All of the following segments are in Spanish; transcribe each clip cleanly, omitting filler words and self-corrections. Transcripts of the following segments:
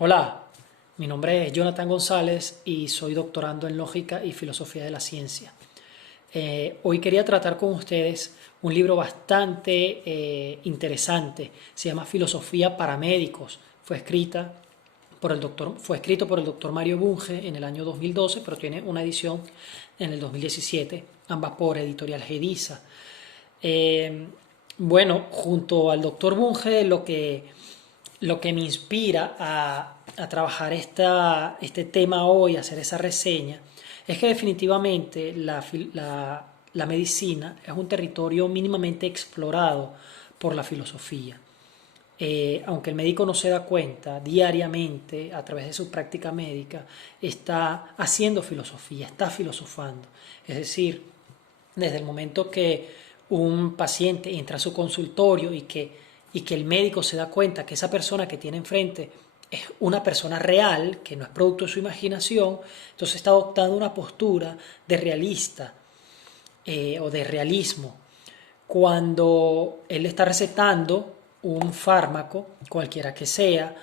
Hola, mi nombre es Jonathan González y soy doctorando en Lógica y Filosofía de la Ciencia. Hoy quería tratar con ustedes un libro bastante interesante. Se llama Filosofía para Médicos. Fue escrito por el doctor Mario Bunge en el año 2012, pero tiene una edición en el 2017, ambas por Editorial Gediza. Eh, bueno, junto al doctor Bunge, lo que me inspira a trabajar este tema hoy, a hacer esa reseña, es que definitivamente la medicina es un territorio mínimamente explorado por la filosofía. Aunque el médico no se da cuenta, diariamente, a través de su práctica médica, está haciendo filosofía, está filosofando. Es decir, desde el momento que un paciente entra a su consultorio y que el médico se da cuenta que esa persona que tiene enfrente es una persona real, que no es producto de su imaginación, entonces está adoptando una postura de realista o de realismo. Cuando él está recetando un fármaco, cualquiera que sea,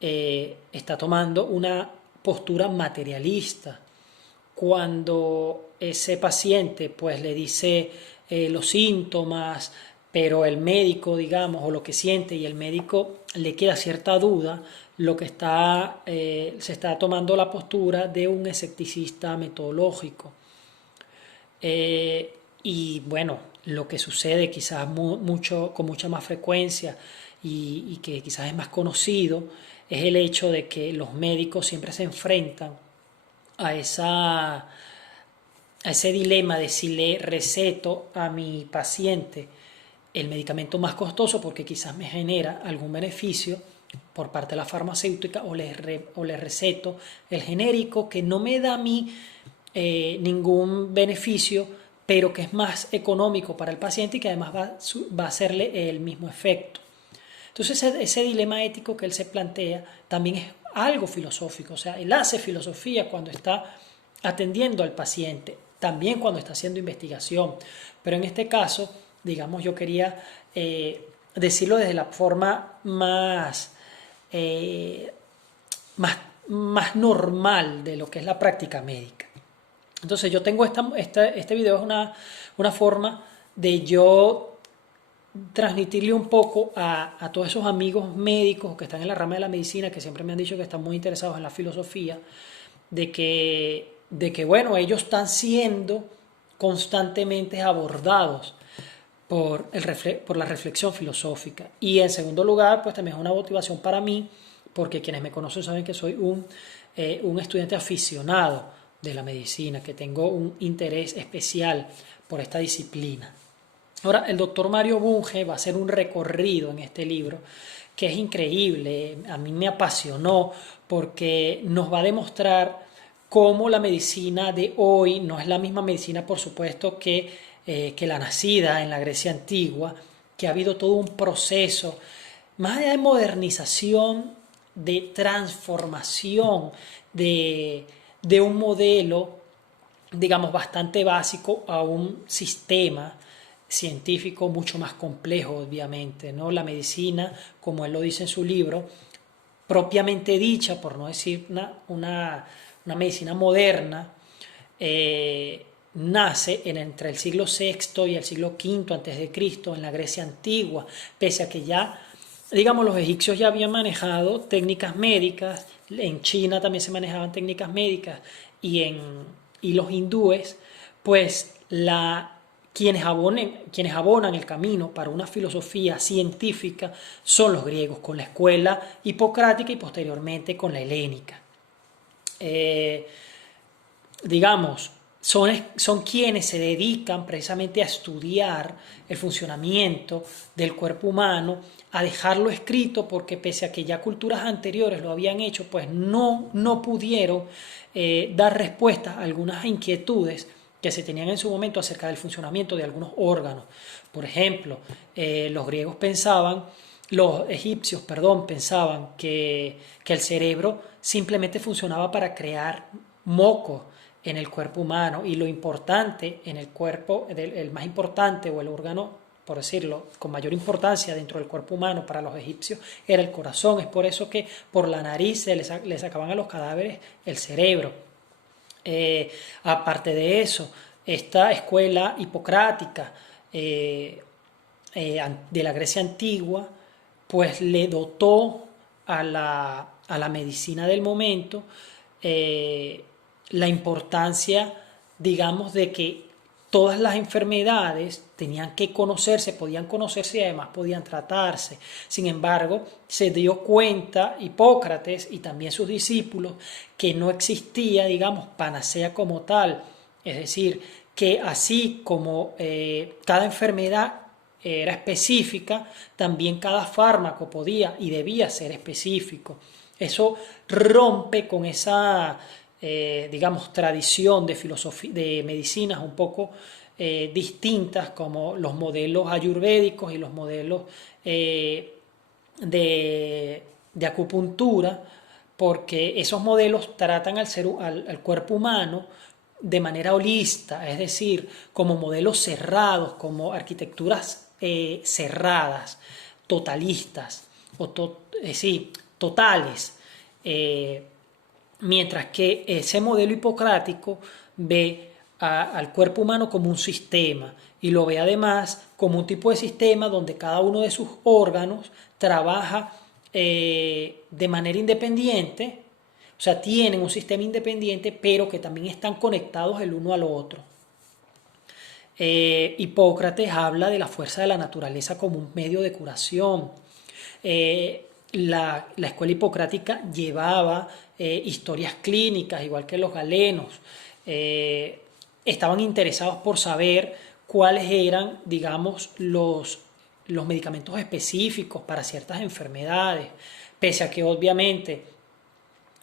está tomando una postura materialista. Cuando ese paciente pues le dice los síntomas, pero el médico, digamos, o lo que siente y el médico le queda cierta duda, se está tomando la postura de un escepticista metodológico. Y bueno, lo que sucede quizás con mucha más frecuencia y que quizás es más conocido es el hecho de que los médicos siempre se enfrentan a a ese dilema de si le receto a mi paciente el medicamento más costoso porque quizás me genera algún beneficio por parte de la farmacéutica o le receto el genérico que no me da a mí ningún beneficio, pero que es más económico para el paciente y que además va a hacerle el mismo efecto. Entonces ese dilema ético que él se plantea también es algo filosófico, o sea, él hace filosofía cuando está atendiendo al paciente, también cuando está haciendo investigación, pero en este caso, digamos, yo quería decirlo desde la forma eh, más, más normal de lo que es la práctica médica. Entonces yo tengo este video es una forma de yo transmitirle un poco a todos esos amigos médicos que están en la rama de la medicina, que siempre me han dicho que están muy interesados en la filosofía, de que bueno, ellos están siendo constantemente abordados por la reflexión filosófica. Y en segundo lugar, pues también es una motivación para mí, porque quienes me conocen saben que soy un estudiante aficionado de la medicina, que tengo un interés especial por esta disciplina. Ahora, el doctor Mario Bunge va a hacer un recorrido en este libro que es increíble, a mí me apasionó porque nos va a demostrar cómo la medicina de hoy no es la misma medicina, por supuesto, que la nacida en la Grecia antigua, que ha habido todo un proceso, más allá de modernización, de transformación de un modelo, digamos, bastante básico a un sistema científico mucho más complejo, obviamente, ¿no? La medicina, como él lo dice en su libro, propiamente dicha, por no decir una medicina moderna, nace entre el siglo VI y el siglo V antes de Cristo en la Grecia antigua, pese a que ya, digamos, los egipcios ya habían manejado técnicas médicas, en China también se manejaban técnicas médicas y los hindúes, pues quienes abonan el camino para una filosofía científica son los griegos, con la escuela hipocrática y posteriormente con la helénica. Eh, digamos, son quienes se dedican precisamente a estudiar el funcionamiento del cuerpo humano, a dejarlo escrito, porque pese a que ya culturas anteriores lo habían hecho, pues no pudieron dar respuesta a algunas inquietudes que se tenían en su momento acerca del funcionamiento de algunos órganos. Por ejemplo, los egipcios, perdón, pensaban que el cerebro simplemente funcionaba para crear moco en el cuerpo humano y lo importante en el cuerpo, el más importante o el órgano por decirlo, con mayor importancia dentro del cuerpo humano para los egipcios era el corazón. Es por eso que por la nariz le sacaban a los cadáveres el cerebro. Aparte de eso, esta escuela hipocrática de la Grecia antigua, pues le dotó a la medicina del momento la importancia, digamos, de que todas las enfermedades tenían que conocerse, podían conocerse y además podían tratarse. Sin embargo, se dio cuenta Hipócrates y también sus discípulos que no existía, digamos, panacea como tal. Es decir, que así como cada enfermedad era específica, también cada fármaco podía y debía ser específico. Eso rompe con esa, digamos, tradición de filosofía, de medicinas un poco distintas, como los modelos ayurvédicos y los modelos de acupuntura, porque esos modelos tratan al cuerpo humano de manera holista, es decir, como modelos cerrados, como arquitecturas cerradas, totalistas, sí, totales, mientras que ese modelo hipocrático ve al cuerpo humano como un sistema y lo ve además como un tipo de sistema donde cada uno de sus órganos trabaja de manera independiente, o sea, tienen un sistema independiente, pero que también están conectados el uno al otro. Hipócrates habla de la fuerza de la naturaleza como un medio de curación. La escuela hipocrática llevaba historias clínicas, igual que los galenos. Estaban interesados por saber cuáles eran, digamos, los medicamentos específicos para ciertas enfermedades, pese a que obviamente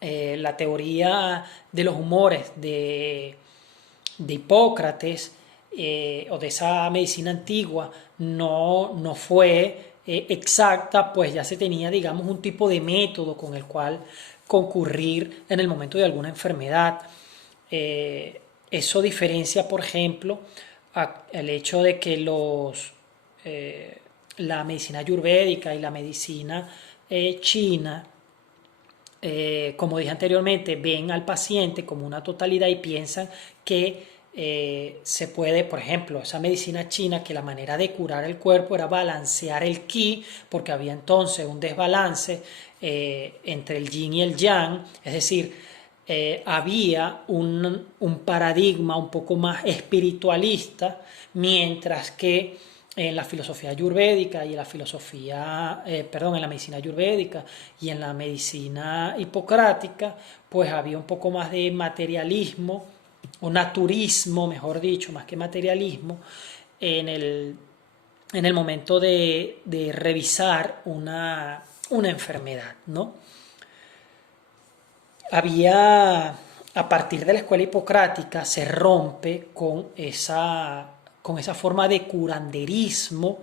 la teoría de los humores de Hipócrates o de esa medicina antigua no fue exacta, pues ya se tenía, digamos, un tipo de método con el cual concurrir en el momento de alguna enfermedad. Eso diferencia, por ejemplo, el hecho de que la medicina ayurvédica y la medicina china, como dije anteriormente, ven al paciente como una totalidad y piensan que se puede, por ejemplo, esa medicina china, que la manera de curar el cuerpo era balancear el ki, porque había entonces un desbalance entre el yin y el yang, es decir, había un paradigma un poco más espiritualista, mientras que en la filosofía ayurvédica y en la filosofía, perdón, en la medicina ayurvédica y en la medicina hipocrática, pues había un poco más de materialismo o naturismo, mejor dicho, más que materialismo, en el momento de revisar una enfermedad, ¿no? A partir de la escuela hipocrática se rompe con esa forma de curanderismo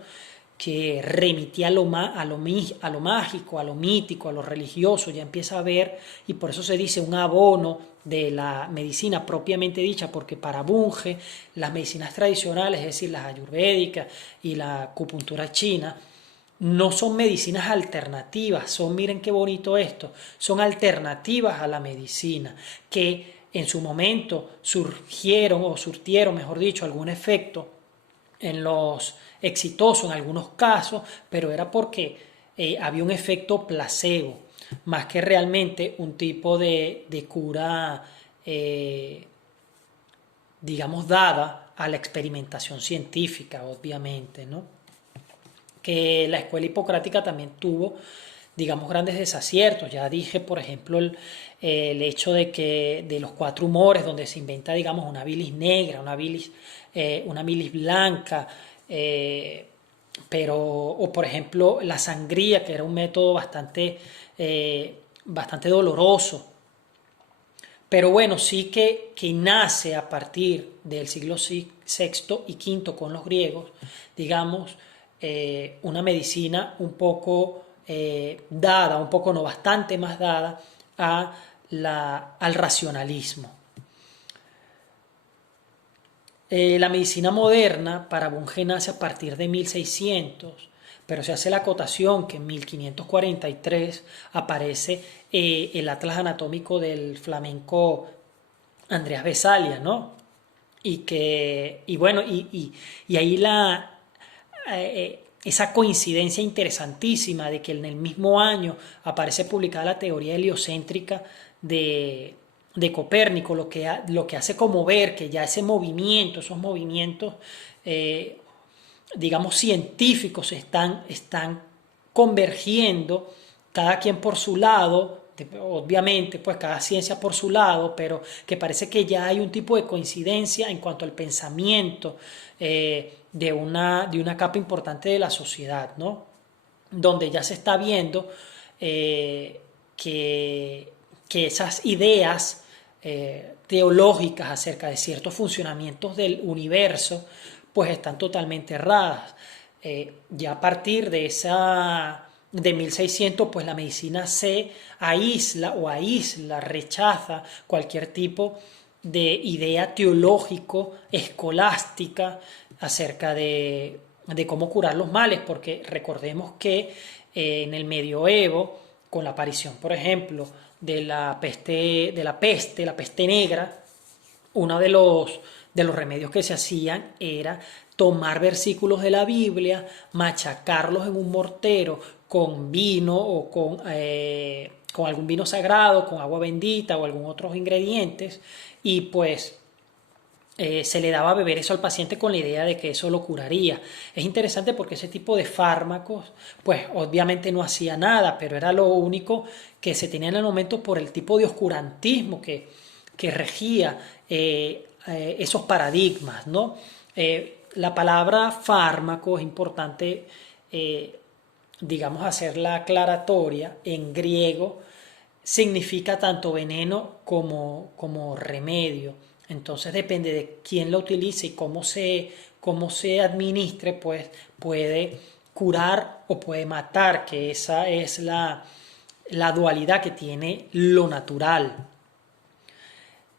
que remitía a lo mágico, a lo mítico, a lo religioso, ya empieza a haber, y por eso se dice un abono de la medicina propiamente dicha, porque para Bunge las medicinas tradicionales, es decir, las ayurvédicas y la acupuntura china, no son medicinas alternativas, miren qué bonito esto, son alternativas a la medicina, que en su momento surtieron, mejor dicho, algún efecto exitoso en algunos casos, pero era porque había un efecto placebo, más que realmente un tipo de cura, digamos, dada a la experimentación científica, obviamente, ¿no? Que la escuela hipocrática también tuvo, digamos, grandes desaciertos. Ya dije, por ejemplo, el hecho de los cuatro humores, donde se inventa, digamos, una bilis negra, una bilis blanca, o por ejemplo, la sangría, que era un método bastante doloroso. Pero bueno, sí que nace a partir del siglo VI y V con los griegos, digamos, una medicina un poco dada, un poco no, bastante más dada al racionalismo. La medicina moderna para Bunge nace a partir de 1600, pero se hace la acotación que en 1543 aparece el Atlas Anatómico del flamenco Andreas Vesalia, ¿no? Y bueno, y ahí esa coincidencia interesantísima de que en el mismo año aparece publicada la teoría heliocéntrica de Copérnico, lo que hace como ver que ya esos movimientos, eh, digamos, científicos están convergiendo, cada quien por su lado, obviamente, pues cada ciencia por su lado, pero que parece que ya hay un tipo de coincidencia en cuanto al pensamiento de una capa importante de la sociedad, ¿no? Donde ya se está viendo que esas ideas teológicas acerca de ciertos funcionamientos del universo, pues están totalmente erradas. Ya a partir de 1600, pues la medicina se aísla, rechaza cualquier tipo de idea teológico, escolástica, acerca de cómo curar los males, porque recordemos que en el medioevo, con la aparición, por ejemplo, la peste negra, uno de los remedios que se hacían era tomar versículos de la Biblia, machacarlos en un mortero con vino o con algún vino sagrado, con agua bendita o algún otros ingredientes, y pues se le daba a beber eso al paciente con la idea de que eso lo curaría. Es interesante porque ese tipo de fármacos, pues obviamente no hacía nada, pero era lo único que se tenía en el momento por el tipo de oscurantismo que regía esos paradigmas, ¿no? La palabra fármaco es importante, digamos, hacerla aclaratoria. En griego significa tanto veneno como remedio. Entonces depende de quién lo utilice y cómo se administre, pues puede curar o puede matar, que esa es la dualidad que tiene lo natural.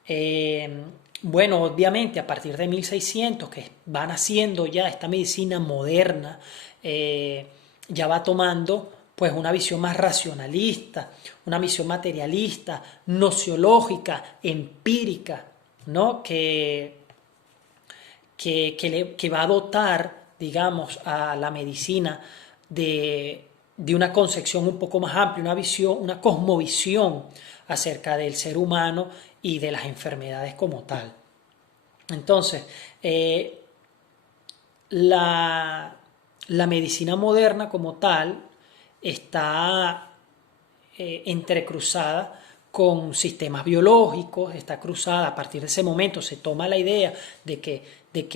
Eh, bueno, obviamente a partir de 1600, que van haciendo ya esta medicina moderna, eh, ya va tomando pues una visión más racionalista, una visión materialista, nociológica, empírica, ¿no? Que va a dotar, digamos, a la medicina de una concepción un poco más amplia, una visión, una cosmovisión acerca del ser humano y de las enfermedades como tal. Entonces, la medicina moderna como tal está entrecruzada con sistemas biológicos, está cruzada, a partir de ese momento se toma la idea de que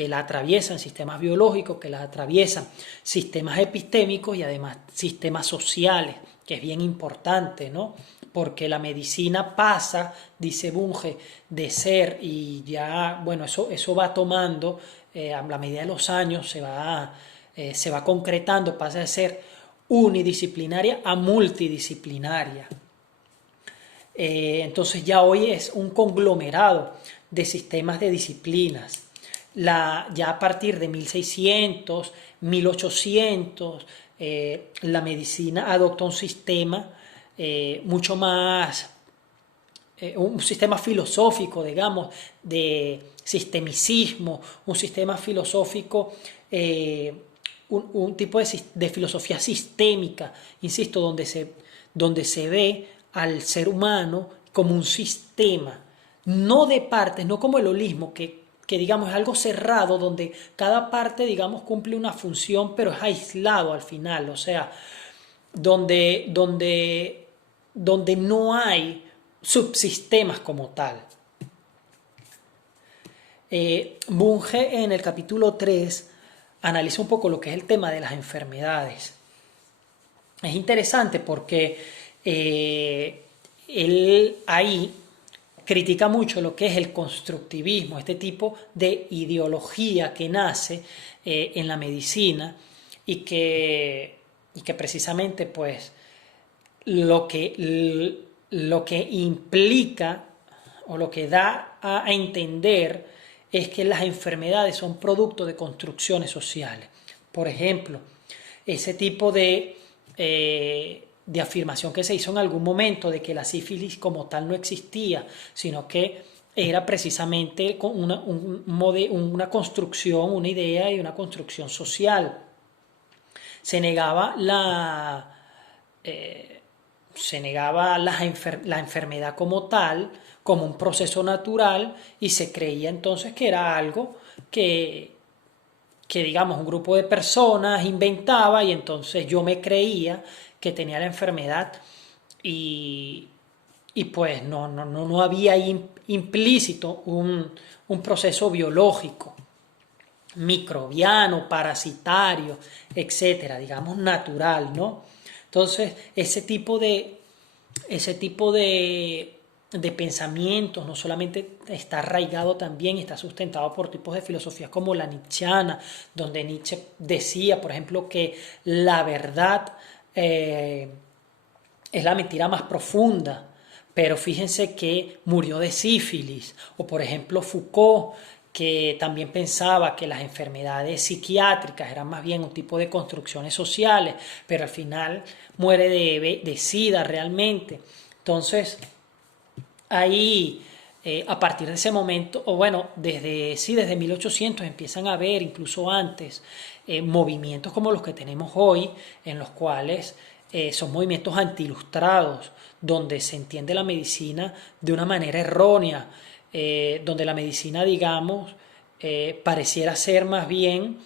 la atraviesan sistemas biológicos, que la atraviesan sistemas epistémicos y además sistemas sociales, que es bien importante, ¿no? Porque la medicina pasa, dice Bunge, de ser, y ya, bueno, eso va tomando, a la medida de los años se va concretando, pasa de ser unidisciplinaria a multidisciplinaria. Entonces ya hoy es un conglomerado de sistemas de disciplinas. Ya a partir de 1600, 1800, la medicina adoptó un sistema mucho más, un sistema filosófico, digamos, de sistemicismo, un sistema filosófico, un tipo de filosofía sistémica, insisto, donde se ve al ser humano como un sistema, no de partes, no como el holismo, que digamos es algo cerrado, donde cada parte, digamos, cumple una función, pero es aislado al final, o sea, donde no hay subsistemas como tal. Bunge en el capítulo 3 analiza un poco lo que es el tema de las enfermedades. Es interesante porque él ahí critica mucho lo que es el constructivismo, este tipo de ideología que nace en la medicina y que precisamente pues lo que implica o lo que da a entender es que las enfermedades son producto de construcciones sociales. Por ejemplo, ese tipo de afirmación que se hizo en algún momento de que la sífilis como tal no existía, sino que era precisamente una construcción, una idea y una construcción social. Se negaba la enfermedad como tal, como un proceso natural, y se creía entonces que era algo que digamos un grupo de personas inventaba, y entonces yo me creía que tenía la enfermedad y, y pues no había implícito un proceso biológico, microbiano, parasitario, etcétera, digamos natural, ¿no? Entonces, ese tipo de pensamientos no solamente está arraigado también, está sustentado por tipos de filosofías como la nietzscheana, donde Nietzsche decía, por ejemplo, que la verdad es la mentira más profunda, pero fíjense que murió de sífilis. O por ejemplo Foucault, que también pensaba que las enfermedades psiquiátricas eran más bien un tipo de construcciones sociales, pero al final muere de sida realmente. Entonces, ahí, a partir de ese momento, o bueno, desde 1800 empiezan a haber, incluso antes, movimientos como los que tenemos hoy, en los cuales son movimientos antiilustrados, donde se entiende la medicina de una manera errónea, donde la medicina, digamos, pareciera ser más bien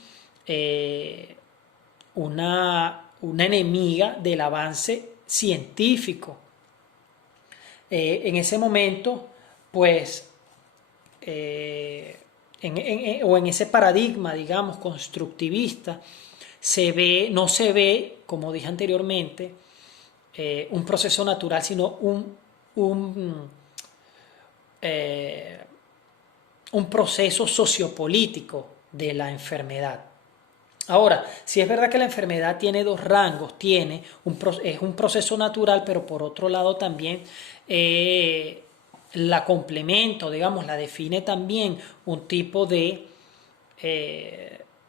una enemiga del avance científico. En ese momento, pues, o en ese paradigma, digamos, constructivista, no se ve, como dije anteriormente, un proceso natural, sino eh, un proceso sociopolítico de la enfermedad. Ahora, si es verdad que la enfermedad tiene dos rangos, es un proceso natural, pero por otro lado también la complemento, digamos, la define también un tipo de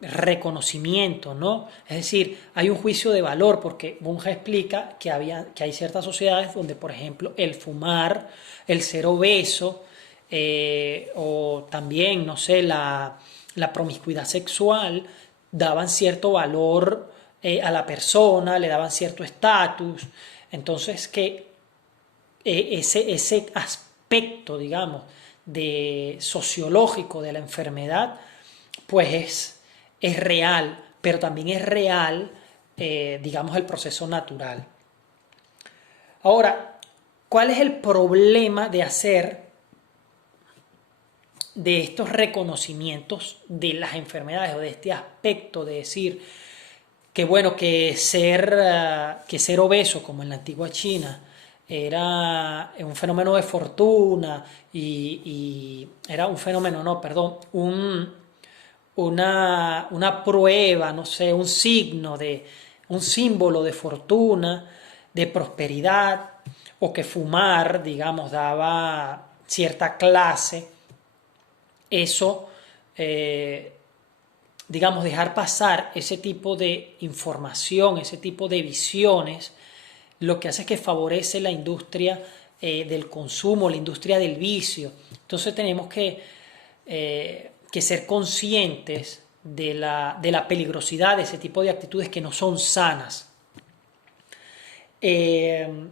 reconocimiento, ¿no? Es decir, hay un juicio de valor, porque Bunge explica que hay ciertas sociedades donde, por ejemplo, el fumar, el ser obeso, o también, no sé, la promiscuidad sexual, daban cierto valor a la persona, le daban cierto estatus. Entonces, que ese aspecto, digamos, sociológico de la enfermedad, pues es real, pero también es real, digamos, el proceso natural. Ahora, ¿cuál es el problema de hacer de estos reconocimientos de las enfermedades, o de este aspecto de decir que bueno, que ser obeso, como en la antigua China, era un fenómeno de fortuna y era un fenómeno, no, perdón, una prueba, no sé, un símbolo de fortuna, de prosperidad, o que fumar, digamos, daba cierta clase? Eso, digamos, dejar pasar ese tipo de información, ese tipo de visiones, lo que hace es que favorece la industria del consumo, la industria del vicio. Entonces tenemos que ser conscientes de la peligrosidad de ese tipo de actitudes que no son sanas. El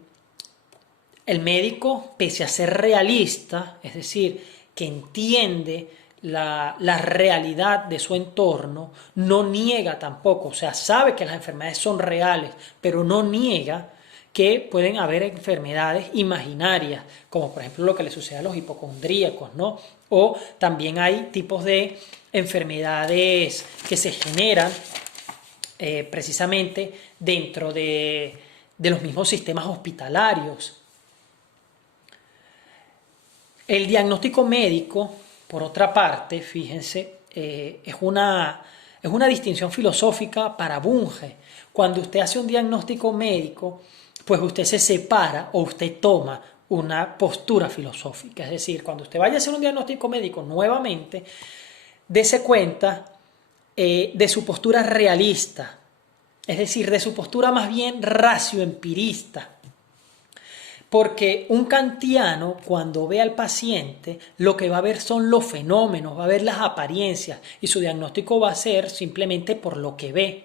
médico, pese a ser realista, es decir, que entiende la realidad de su entorno, no niega tampoco, o sea, sabe que las enfermedades son reales, pero no niega que pueden haber enfermedades imaginarias, como por ejemplo lo que le sucede a los hipocondríacos, ¿no? O también hay tipos de enfermedades que se generan precisamente dentro de los mismos sistemas hospitalarios. El diagnóstico médico, por otra parte, fíjense, es una distinción filosófica para Bunge. Cuando usted hace un diagnóstico médico, pues usted se separa o usted toma una postura filosófica. Es decir, cuando usted vaya a hacer un diagnóstico médico nuevamente, dése cuenta de su postura realista, es decir, de su postura más bien racioempirista. Porque un kantiano, cuando ve al paciente, lo que va a ver son los fenómenos, va a ver las apariencias y su diagnóstico va a ser simplemente por lo que ve.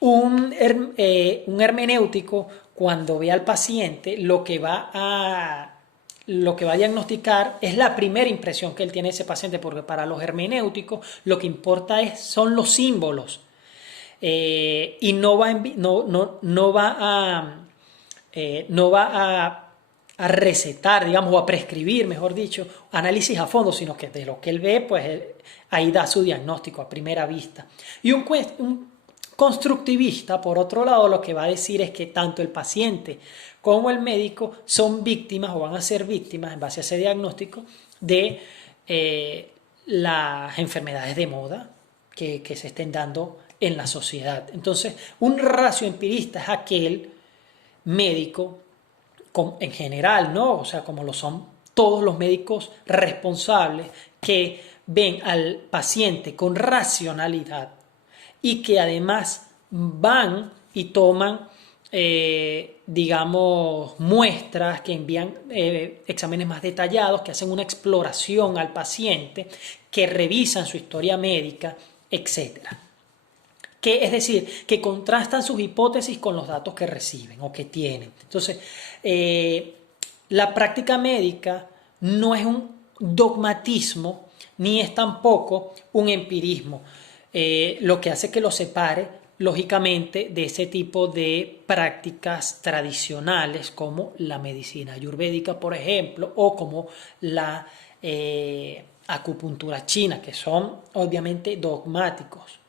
Un hermenéutico, cuando ve al paciente, lo que va a diagnosticar es la primera impresión que él tiene de ese paciente, porque para los hermenéuticos lo que importa son los símbolos. Y no va a recetar, digamos, o a prescribir, mejor dicho, análisis a fondo, sino que de lo que él ve, pues ahí da su diagnóstico a primera vista. Y un constructivista, por otro lado, lo que va a decir es que tanto el paciente como el médico son víctimas o van a ser víctimas, en base a ese diagnóstico, de las enfermedades de moda que se estén dando en la sociedad. Entonces, un racioempirista es aquel médico, en general, ¿no? O sea, como lo son todos los médicos responsables que ven al paciente con racionalidad y que además van y toman, digamos, muestras, que envían exámenes más detallados, que hacen una exploración al paciente, que revisan su historia médica, etcétera. Es decir, que contrastan sus hipótesis con los datos que reciben o que tienen. Entonces, la práctica médica no es un dogmatismo ni es tampoco un empirismo, lo que hace que lo separe, lógicamente, de ese tipo de prácticas tradicionales como la medicina ayurvédica, por ejemplo, o como la acupuntura china, que son obviamente dogmáticos.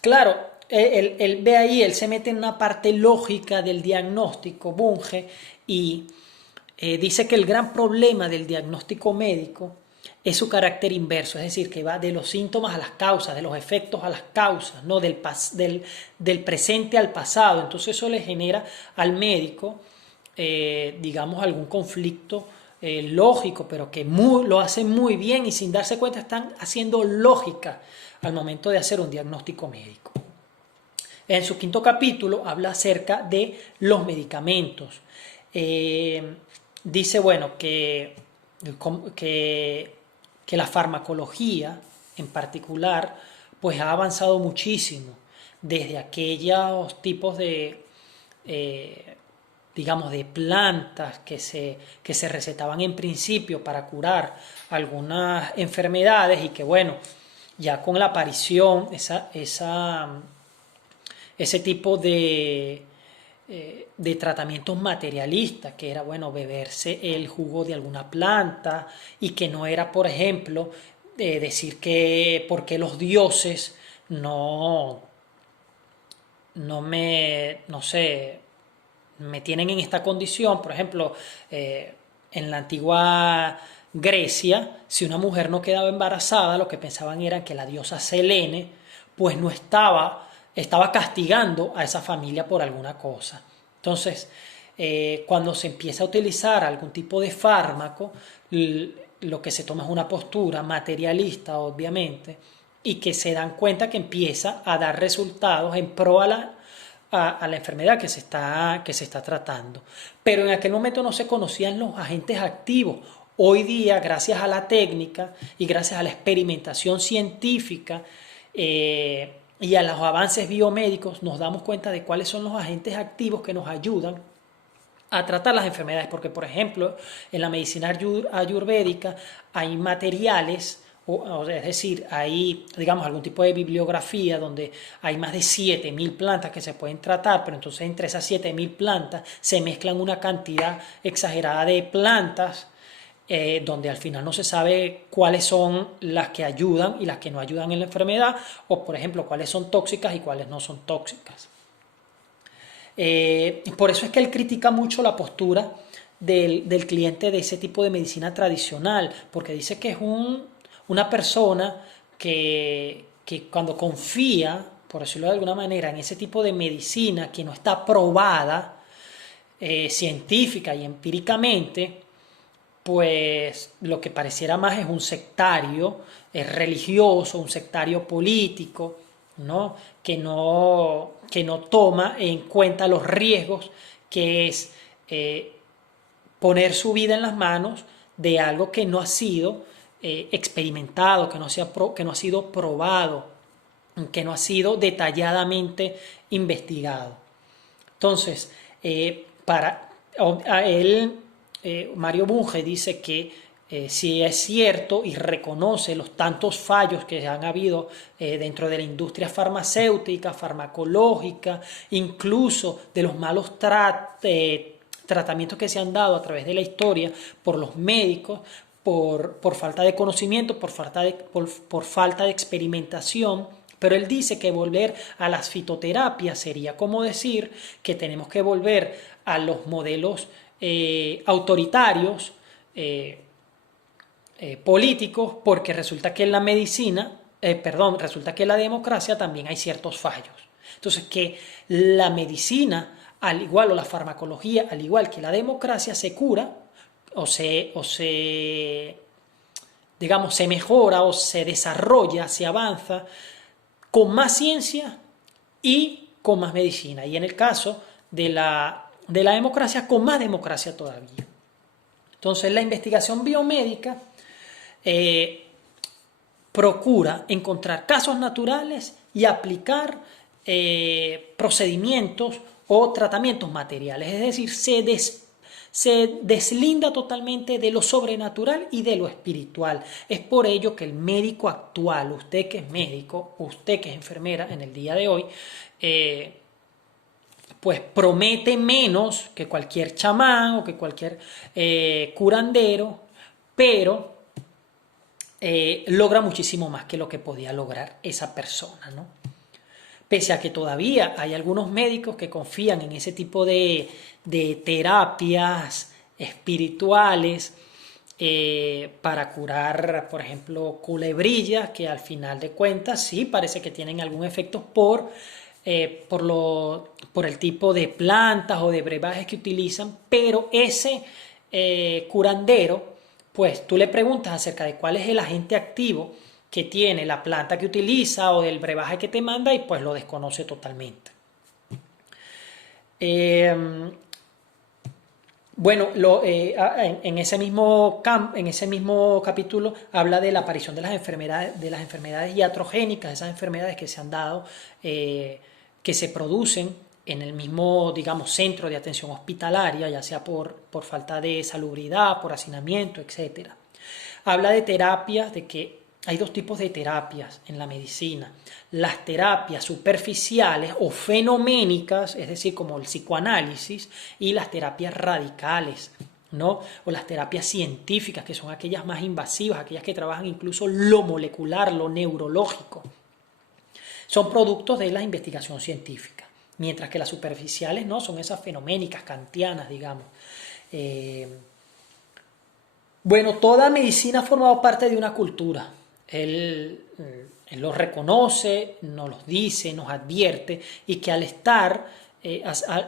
Claro, él ve ahí, él se mete en una parte lógica del diagnóstico, Bunge, y dice que el gran problema del diagnóstico médico es su carácter inverso, es decir, que va de los síntomas a las causas, de los efectos a las causas, ¿no? del presente al pasado. Entonces eso le genera al médico, digamos, algún conflicto lógico, pero que lo hacen muy bien y sin darse cuenta están haciendo lógica al momento de hacer un diagnóstico médico. En su quinto capítulo habla acerca de los medicamentos. Dice, bueno, que la farmacología en particular pues ha avanzado muchísimo desde aquellos tipos de digamos, de plantas que se recetaban en principio para curar algunas enfermedades y que, bueno, ya con la aparición, ese tipo de tratamientos materialistas, que era, bueno, beberse el jugo de alguna planta y que no era, por ejemplo, decir que porque los dioses no sé, me tienen en esta condición. Por ejemplo, en la antigua Grecia, si una mujer no quedaba embarazada, lo que pensaban era que la diosa Selene pues no estaba castigando a esa familia por alguna cosa. Entonces, cuando se empieza a utilizar algún tipo de fármaco, lo que se toma es una postura materialista, obviamente, y que se dan cuenta que empieza a dar resultados en pro a la enfermedad que se está tratando. Pero en aquel momento no se conocían los agentes activos. Hoy día, gracias a la técnica y gracias a la experimentación científica y a los avances biomédicos, nos damos cuenta de cuáles son los agentes activos que nos ayudan a tratar las enfermedades. Porque, por ejemplo, en la medicina ayurvédica hay materiales, es decir, hay, digamos, algún tipo de bibliografía donde hay más de 7.000 plantas que se pueden tratar, pero entonces entre esas 7.000 plantas se mezclan una cantidad exagerada de plantas, donde al final no se sabe cuáles son las que ayudan y las que no ayudan en la enfermedad, o por ejemplo, cuáles son tóxicas y cuáles no son tóxicas. Por eso es que él critica mucho la postura del cliente de ese tipo de medicina tradicional, porque dice que es una persona que cuando confía, por decirlo de alguna manera, en ese tipo de medicina que no está probada científica y empíricamente, pues lo que pareciera más es un sectario religioso, un sectario político, ¿no? Que no toma en cuenta los riesgos que es poner su vida en las manos de algo que no ha sido experimentado, que no ha sido probado, que no ha sido detalladamente investigado. Entonces, a él, Mario Bunge dice que si es cierto y reconoce los tantos fallos que han habido dentro de la industria farmacéutica, farmacológica, incluso de los malos tratamientos que se han dado a través de la historia por los médicos, por falta de conocimiento, por falta de experimentación. Pero él dice que volver a las fitoterapias sería como decir que tenemos que volver a los modelos autoritarios, políticos, porque resulta que en la medicina, resulta que en la democracia también hay ciertos fallos. Entonces, que la medicina, al igual, o la farmacología, al igual que la democracia, se cura digamos, se mejora o se desarrolla, se avanza con más ciencia y con más medicina. Y en el caso de la democracia, con más democracia todavía. Entonces, la investigación biomédica procura encontrar casos naturales y aplicar procedimientos o tratamientos materiales. Es decir, se deslinda totalmente de lo sobrenatural y de lo espiritual. Es por ello que el médico actual, usted que es médico, usted que es enfermera en el día de hoy, pues promete menos que cualquier chamán o que cualquier curandero, pero logra muchísimo más que lo que podía lograr esa persona, ¿no? Pese a que todavía hay algunos médicos que confían en ese tipo de terapias espirituales para curar, por ejemplo, culebrillas, que al final de cuentas sí parece que tienen algún efecto por el tipo de plantas o de brebajes que utilizan, pero ese curandero, pues tú le preguntas acerca de cuál es el agente activo que tiene la planta que utiliza o del brebaje que te manda y pues lo desconoce totalmente. Bueno, en ese mismo capítulo habla de la aparición de las enfermedades iatrogénicas, esas enfermedades que se han dado, que se producen en el mismo, digamos, centro de atención hospitalaria, ya sea por falta de salubridad, por hacinamiento, etc. Habla de terapias, de que hay dos tipos de terapias en la medicina. Las terapias superficiales o fenoménicas, es decir, como el psicoanálisis, y las terapias radicales, ¿no? O las terapias científicas, que son aquellas más invasivas, aquellas que trabajan incluso lo molecular, lo neurológico. Son productos de la investigación científica, mientras que las superficiales no, son esas fenoménicas, kantianas, digamos. Bueno, toda medicina ha formado parte de una cultura. Él lo reconoce, nos lo dice, nos advierte, y que al estar,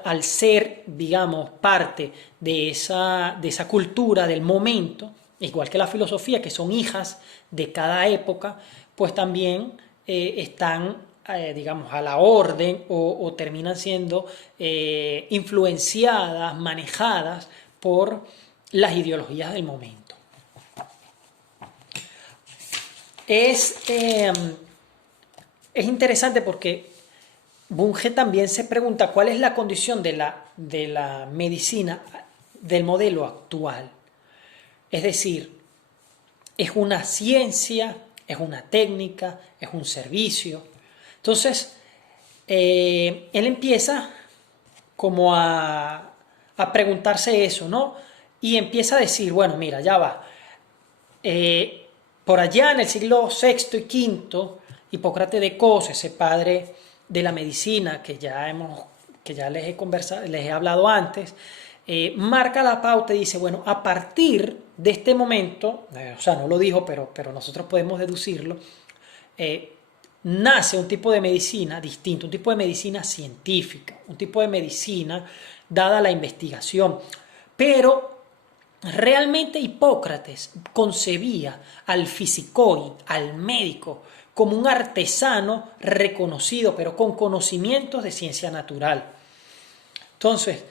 al ser, digamos, parte de esa cultura del momento, igual que la filosofía, que son hijas de cada época, pues también están, digamos, a la orden o terminan siendo influenciadas, manejadas por las ideologías del momento. Es interesante porque Bunge también se pregunta cuál es la condición de la medicina del modelo actual. Es decir, ¿es una ciencia, es una técnica, es un servicio? Entonces, él empieza como a preguntarse eso, ¿no? Y empieza a decir, bueno, mira, ya va. Por allá en el siglo VI y V, Hipócrates de Cos, ese padre de la medicina que ya les he hablado antes, marca la pauta y dice, bueno, a partir de este momento, o sea, no lo dijo, pero nosotros podemos deducirlo, nace un tipo de medicina distinto, un tipo de medicina científica, un tipo de medicina dada la investigación. Pero realmente Hipócrates concebía al fisicoi, al médico, como un artesano reconocido, pero con conocimientos de ciencia natural. Entonces,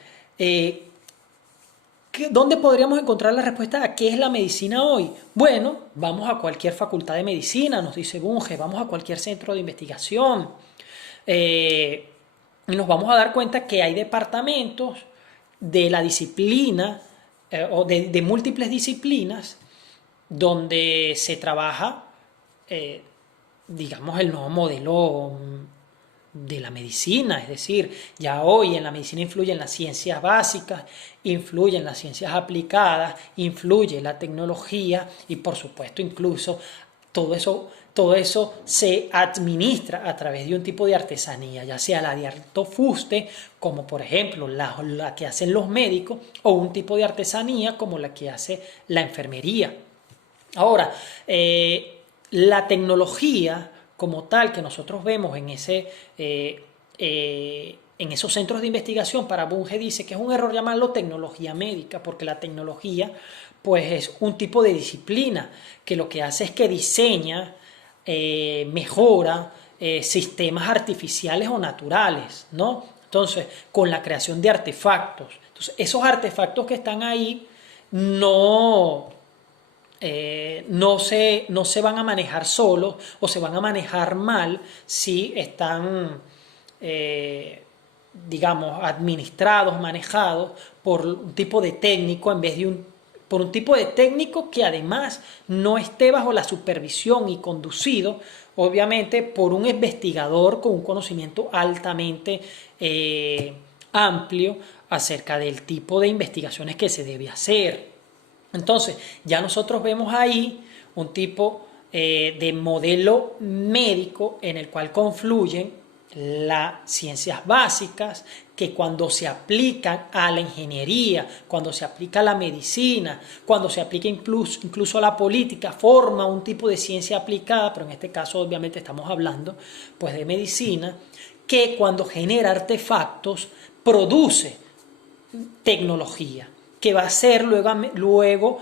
¿dónde podríamos encontrar la respuesta a qué es la medicina hoy? Bueno, vamos a cualquier facultad de medicina, nos dice Bunge, vamos a cualquier centro de investigación. Y nos vamos a dar cuenta que hay departamentos de la disciplina o de múltiples disciplinas donde se trabaja, digamos, el nuevo modelo de la medicina, es decir, ya hoy en la medicina influyen las ciencias básicas, influyen las ciencias aplicadas, influye la tecnología y por supuesto incluso todo eso se administra a través de un tipo de artesanía, ya sea la de alto fuste, como por ejemplo la que hacen los médicos, o un tipo de artesanía como la que hace la enfermería. Ahora, la tecnología como tal que nosotros vemos en esos centros de investigación, para Bunge dice que es un error llamarlo tecnología médica, porque la tecnología pues es un tipo de disciplina que lo que hace es que diseña, mejora sistemas artificiales o naturales, ¿no? Entonces, con la creación de artefactos. Entonces, esos artefactos que están ahí no no se van a manejar solos o se van a manejar mal si están, digamos, administrados, manejados por un tipo de técnico en vez de por un tipo de técnico que además no esté bajo la supervisión y conducido, obviamente, por un investigador con un conocimiento altamente amplio acerca del tipo de investigaciones que se debe hacer. Entonces, ya nosotros vemos ahí un tipo de modelo médico en el cual confluyen las ciencias básicas que cuando se aplican a la ingeniería, cuando se aplica a la medicina, cuando se aplica incluso a la política, forma un tipo de ciencia aplicada, pero en este caso obviamente estamos hablando pues de medicina, que cuando genera artefactos produce tecnología que va a ser luego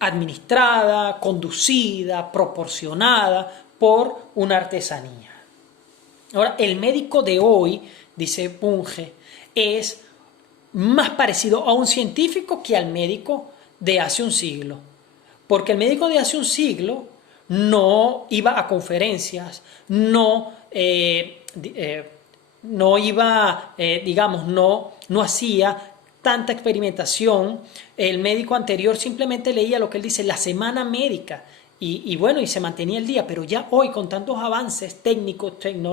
administrada, conducida, proporcionada por una artesanía. Ahora, el médico de hoy, dice Bunge, es más parecido a un científico que al médico de hace un siglo. Porque el médico de hace un siglo no iba a conferencias, no iba, digamos, no hacía tanta experimentación. El médico anterior simplemente leía lo que él dice, la semana médica, y bueno, y se mantenía el día, pero ya hoy con tantos avances técnicos, tecnológicos,